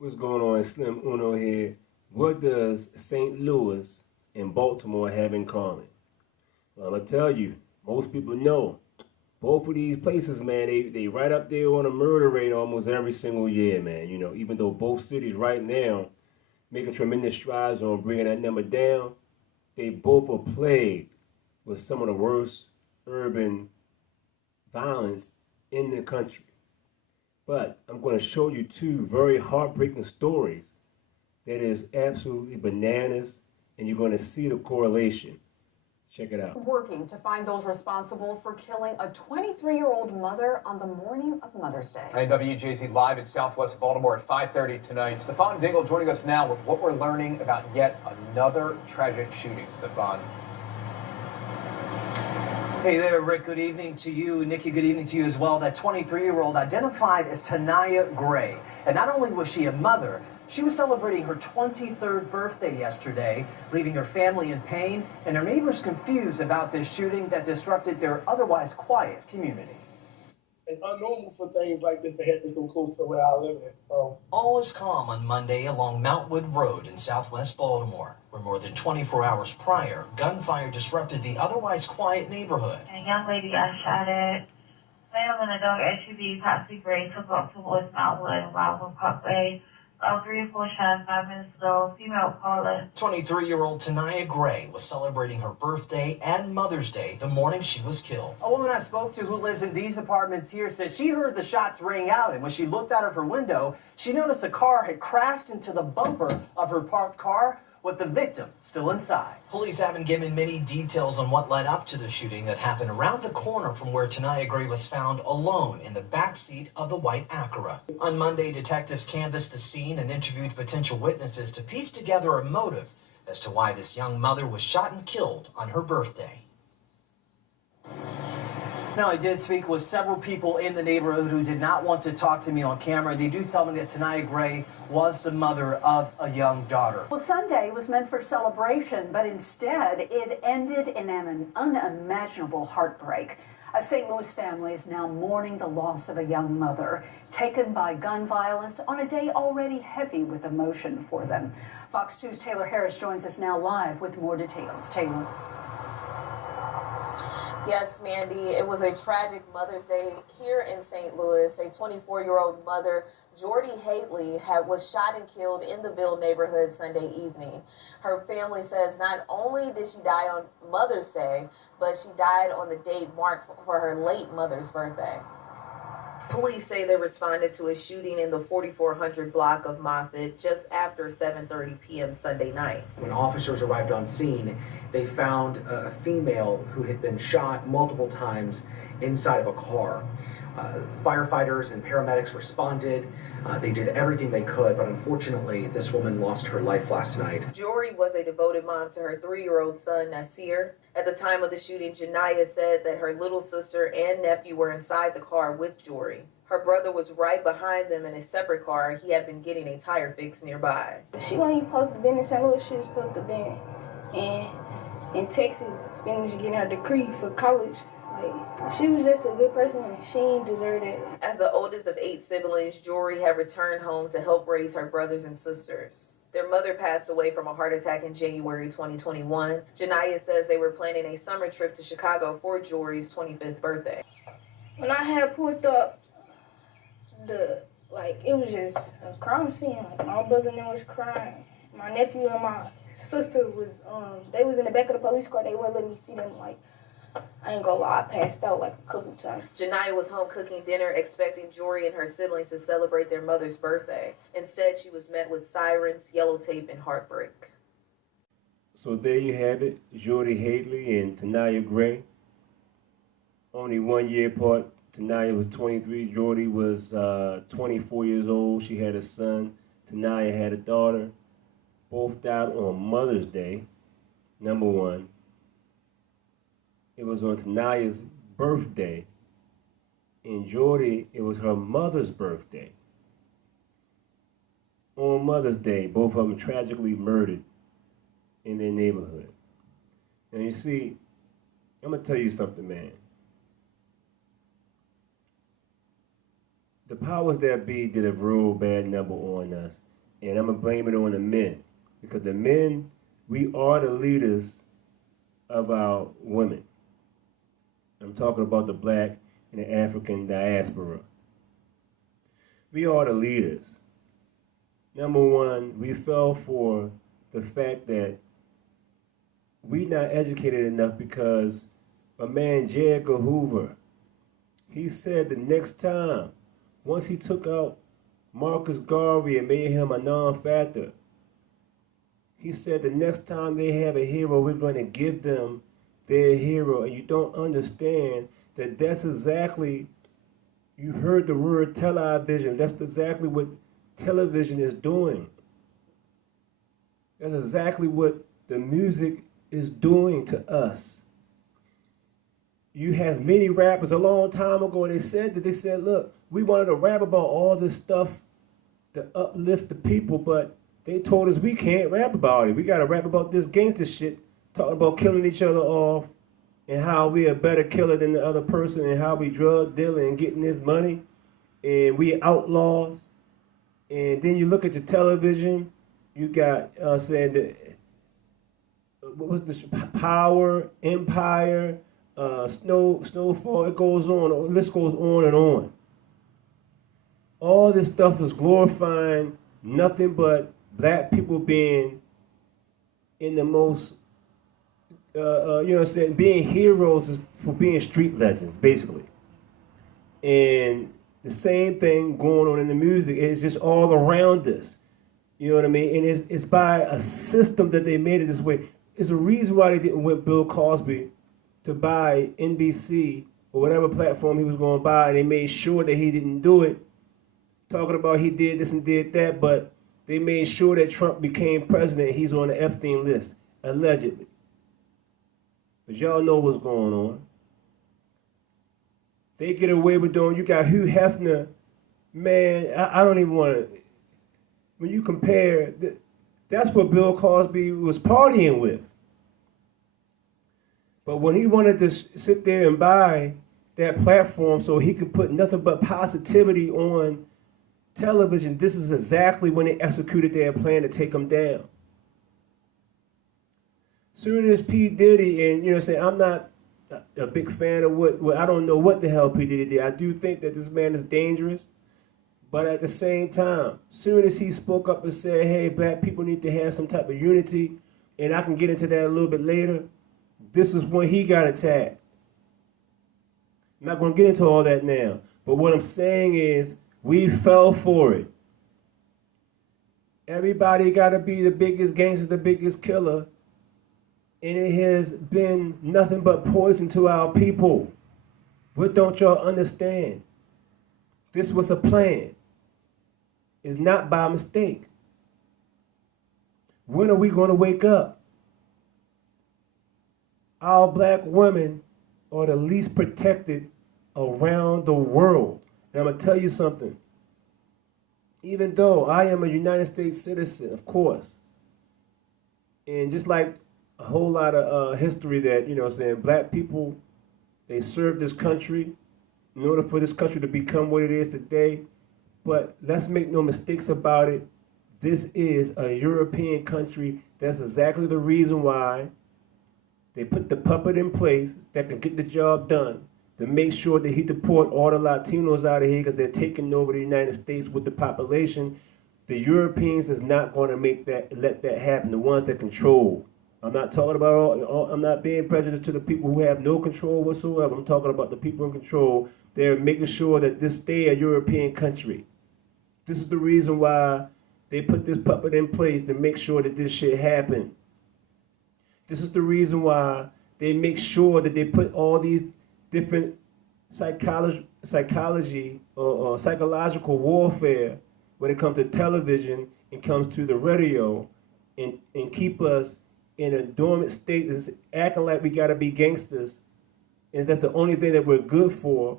What's going on? Slim Uno here. What does St. Louis and Baltimore have in common? Well, I'm going to tell you, most people know. Both of these places, man, they right up there on a murder rate almost every single year, man. You know, even though both cities right now making tremendous strides on bringing that number down, they both are plagued with some of the worst urban violence in the country. But I'm going to show you two very heartbreaking stories that is absolutely bananas, and you're going to see the correlation. Check it out. Working to find those responsible for killing a 23-year-old mother on the morning of Mother's Day. And WJZ live in Southwest Baltimore at 5:30 tonight. Stefan Dingle joining us now with what we're learning about yet another tragic shooting. Stefan. Hey there, Rick. Good evening to you. Nikki, good evening to you as well. That 23-year-old identified as Taniya Gray. And not only was she a mother, she was celebrating her 23rd birthday yesterday, leaving her family in pain and her neighbors confused about this shooting that disrupted their otherwise quiet community. It's unnormal for things like this to happen so close to where I live at, so. All is calm on Monday along Mountwood Road in southwest Baltimore, where more than 24 hours prior, gunfire disrupted the otherwise quiet neighborhood. A young lady got shot at. Male in a dark SUV, possibly gray, took off towards Mountwood and Wildwood Parkway. About 3 or 4 shots 5 minutes ago. Female caller. 23-year-old Taniya Gray was celebrating her birthday and Mother's Day the morning she was killed. A woman I spoke to who lives in these apartments here said she heard the shots ring out, and when she looked out of her window, she noticed a car had crashed into the bumper of her parked car with the victim still inside. Police haven't given many details on what led up to the shooting that happened around the corner from where Taniya Gray was found alone in the backseat of the white Acura. On Monday, detectives canvassed the scene and interviewed potential witnesses to piece together a motive as to why this young mother was shot and killed on her birthday. Now, I did speak with several people in the neighborhood who did not want to talk to me on camera. They do tell me that Taniya Gray was the mother of a young daughter. Well, Sunday was meant for celebration, but instead it ended in an unimaginable heartbreak. A St. Louis family is now mourning the loss of a young mother taken by gun violence on a day already heavy with emotion for them. Fox 2's Taylor Harris joins us now live with more details. Taylor. Yes, Mandy, it was a tragic Mother's Day here in St. Louis. A 24-year-old mother, Jorre Hadley, was shot and killed in the Ville neighborhood Sunday evening. Her family says not only did she die on Mother's Day, but she died on the date marked for her late mother's birthday. Police say they responded to a shooting in the 4400 block of Moffett just after 7:30 p.m. Sunday night. When officers arrived on scene, they found a female who had been shot multiple times inside of a car. Firefighters and paramedics responded. They did everything they could, but unfortunately, this woman lost her life last night. Jorre was a devoted mom to her 3-year-old son, Nasir. At the time of the shooting, Janiyah said that her little sister and nephew were inside the car with Jorre. Her brother was right behind them in a separate car. He had been getting a tire fix nearby. She wasn't supposed to be in St. Louis. She was supposed to be in Texas, finished getting her degree for college. Like, she was just a good person, and she didn't deserve it. As the oldest of 8 siblings, Jorre had returned home to help raise her brothers and sisters. Their mother passed away from a heart attack in January 2021. Janiyah says they were planning a summer trip to Chicago for Jorre's 25th birthday. When I had pulled up, it was just a crime scene. Like, my brother and them was crying. My nephew and my sister was, they was in the back of the police car. They wouldn't let me see them. Like, I ain't gonna lie, I passed out like a couple times. Janiyah was home cooking dinner, expecting Jorre and her siblings to celebrate their mother's birthday. Instead, she was met with sirens, yellow tape, and heartbreak. So there you have it, Jorre Hadley and Taniya Gray. Only 1 year apart. Taniya was 23, Jorre was 24 years old. She had a son. Taniya had a daughter. Both died on Mother's Day, number one. It was on Taniya's birthday. In Jorre, it was her mother's birthday. On Mother's Day, both of them tragically murdered in their neighborhood. And you see, I'm going to tell you something, man. the powers that be did a real bad number on us. And I'm going to blame it on the men. Because the men, we are the leaders of our women. I'm talking about the black and the African diaspora. We are the leaders. Number one, we fell for the fact that we not educated enough because a man, J. Edgar Hoover, he said the next time, once he took out Marcus Garvey and made him a non-factor, he said the next time they have a hero, we're going to give them their hero. And you don't understand that that's exactly, you heard the word television, that's exactly what television is doing. That's exactly what the music is doing to us. You have many rappers a long time ago, they said, look, we wanted to rap about all this stuff to uplift the people, but they told us we can't rap about it. We got to rap about this gangster shit, talking about killing each other off and how we a better killer than the other person and how we drug dealing and getting this money and we outlaws. And then you look at the television, you got saying that, what was this, Power, Empire, Snowfall, it goes on, the list goes on and on. All this stuff is glorifying nothing but black people being in the most, you know what I'm saying, being heroes is for being street legends, basically. And the same thing going on in the music. It's just all around us. You know what I mean? And it's by a system that they made it this way. It's a reason why they didn't want Bill Cosby to buy NBC or whatever platform he was going to buy, and they made sure that he didn't do it, talking about he did this and did that, but they made sure that Trump became president. He's on the Epstein list, allegedly. But y'all know what's going on. They get away with doing, you got Hugh Hefner, man, I don't even want to, when you compare, that's what Bill Cosby was partying with. But when he wanted to sit there and buy that platform so he could put nothing but positivity on television, this is exactly when they executed their plan to take him down. Soon as P. Diddy, and you know what I'm saying, I'm not a big fan of what I don't know what the hell P. Diddy did. I do think that this man is dangerous, but at the same time, soon as he spoke up and said, hey, black people need to have some type of unity, and I can get into that a little bit later, this is when he got attacked. I'm not going to get into all that now, but what I'm saying is we fell for it. Everybody got to be the biggest gangster, the biggest killer, and it has been nothing but poison to our people. What don't y'all understand? This was a plan. It's not by mistake. When are we going to wake up? Our black women are the least protected around the world. And I'm going to tell you something. Even though I am a United States citizen, of course, and just like a whole lot of history that, you know what I'm saying, black people, they served this country in order for this country to become what it is today. But let's make no mistakes about it. This is a European country. That's exactly the reason why they put the puppet in place that can get the job done, to make sure that he deport all the Latinos out of here because they're taking over the United States with the population. The Europeans is not going to let that happen, the ones that control. I'm not talking about I'm not being prejudiced to the people who have no control whatsoever. I'm talking about the people in control. They're making sure that this stay a European country. This is the reason why they put this puppet in place, to make sure that this shit happen. This is the reason why they make sure that they put all these different psychology or psychological warfare when it comes to television and comes to the radio, and keep us in a dormant state, is acting like we gotta be gangsters, and that's the only thing that we're good for,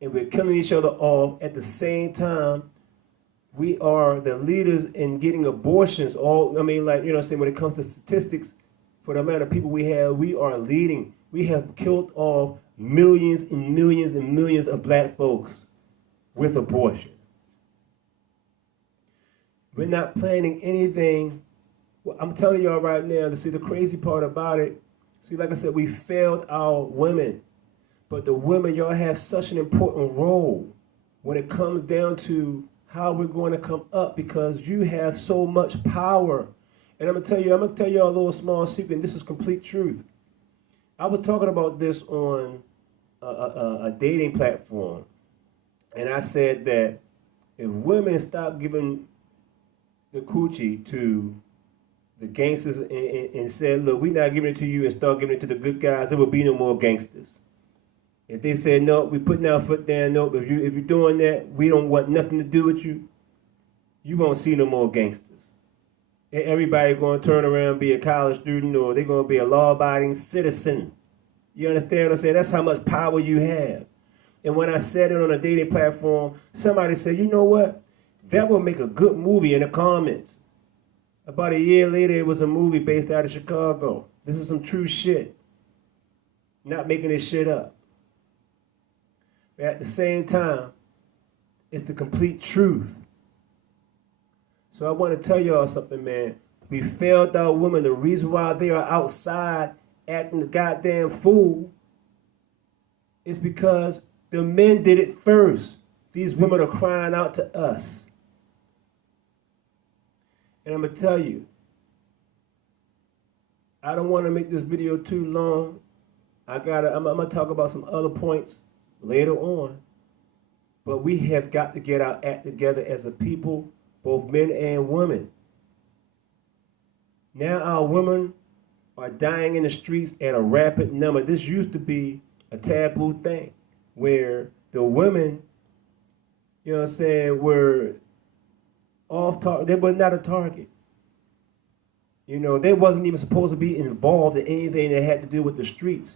and we're killing each other off. At the same time, we are the leaders in getting abortions. All, I mean, like, you know what I'm saying, when it comes to statistics, for the amount of people we have, we are leading. We have killed off millions and millions and millions of black folks with abortion. We're not planning anything. Well, I'm telling y'all right now, to see the crazy part about it, see, like I said, we failed our women. But the women, y'all have such an important role when it comes down to how we're going to come up, because you have so much power. And I'm gonna tell you a little small secret, and this is complete truth. I was talking about this on a dating platform, and I said that if women stop giving the coochie to the gangsters and said, look, we're not giving it to you, and start giving it to the good guys, there will be no more gangsters. If they said, no, we're putting our foot down, no, if you're doing that, we don't want nothing to do with you, you won't see no more gangsters. Everybody's going to turn around and be a college student, or they're going to be a law-abiding citizen. You understand what I'm saying? That's how much power you have. And when I said it on a dating platform, somebody said, you know what? That will make a good movie in the comments. About a year later, it was a movie based out of Chicago. This is some true shit. Not making this shit up. But at the same time, it's the complete truth. So I want to tell y'all something, man. We failed our women. The reason why they are outside acting the goddamn fool is because the men did it first. These women are crying out to us. And I'm going to tell you, I don't want to make this video too long. I'm going to talk about some other points later on. But we have got to get our act together as a people, both men and women. Now our women are dying in the streets at a rapid number. This used to be a taboo thing where the women, you know what I'm saying, were off target. They were not a target. You know, they wasn't even supposed to be involved in anything that had to do with the streets.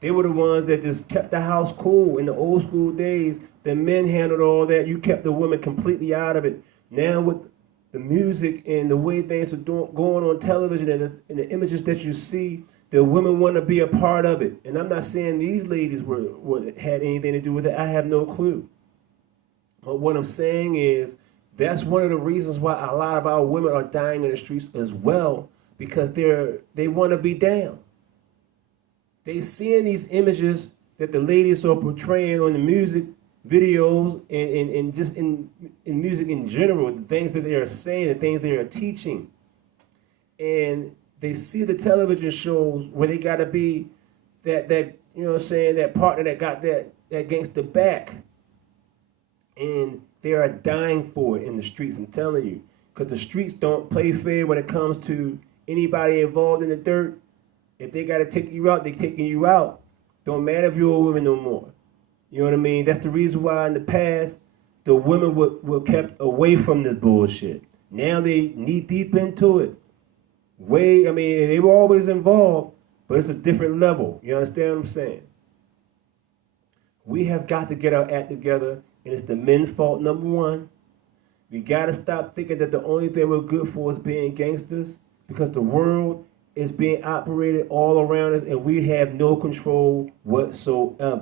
They were the ones that just kept the house cool. In the old school days, the men handled all that. You kept the women completely out of it. Now with the music and the way things are going on television and the images that you see, the women want to be a part of it. And I'm not saying these ladies had anything to do with it. I have no clue. But what I'm saying is that's one of the reasons why a lot of our women are dying in the streets as well, because they want to be down. They seeing these images that the ladies are portraying on the music videos and just in music in general, the things that they are saying, the things they are teaching. And they see the television shows where they got to be that you know what I'm saying, that partner that got that gangster back. And they are dying for it in the streets, I'm telling you. Because the streets don't play fair when it comes to anybody involved in the dirt. If they got to take you out, they're taking you out. Don't matter if you're a woman no more. You know what I mean? That's the reason why in the past, the women were kept away from this bullshit. Now they knee deep into it. They were always involved, but it's a different level. You understand what I'm saying? We have got to get our act together, and it's the men's fault, number one. We got to stop thinking that the only thing we're good for is being gangsters, because the world is being operated all around us, and we have no control whatsoever.